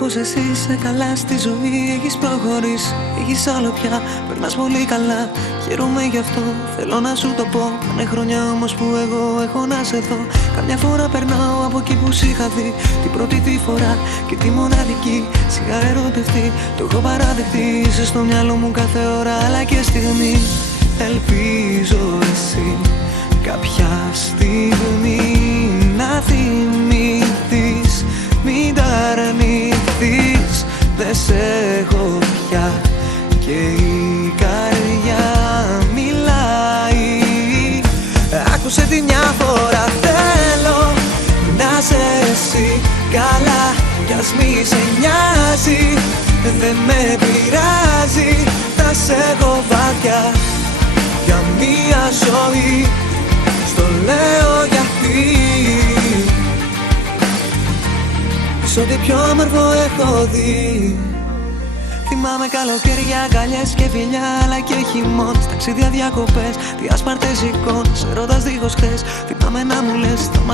πως εσύ είσαι καλά στη ζωή. Έχεις προχωρήσει, έχεις άλλο πια, περνάς πολύ καλά. Χαίρομαι γι' αυτό, θέλω να σου το πω. Κάνε χρόνια όμως που εγώ έχω να σε δω. Καμιά φορά περνάω από εκεί που σ' είχα δει την πρώτη τη φορά και τη μοναδική. Σιγά ερωτευτεί, το έχω παραδεχτεί. Είσαι στο μυαλό μου κάθε ώρα αλλά και στιγμή. Ελπίζω εσύ κάποια στιγμή να θυμηθείς. Μην τα αρνηθείς, δεν σε έχω πια και η καρδιά μιλάει. Άκουσε τη μια φορά, θέλω να σε εσύ καλά. Κι ας μη σε νοιάζει, δεν με πειράζει. Θα σε έχω βαθιά για μια ζωή. Στο λέω γιατί σ' ό,τι πιο όμορφο έχω δει. Θυμάμαι καλοκαίρια, αγκαλιές και φιλιά, αλλά και χειμώνες, ταξίδια, διακοπές, διάσπαρτες εικόνες, έρωτας δίχως χθες. Θυμάμαι να μου λες, θα μας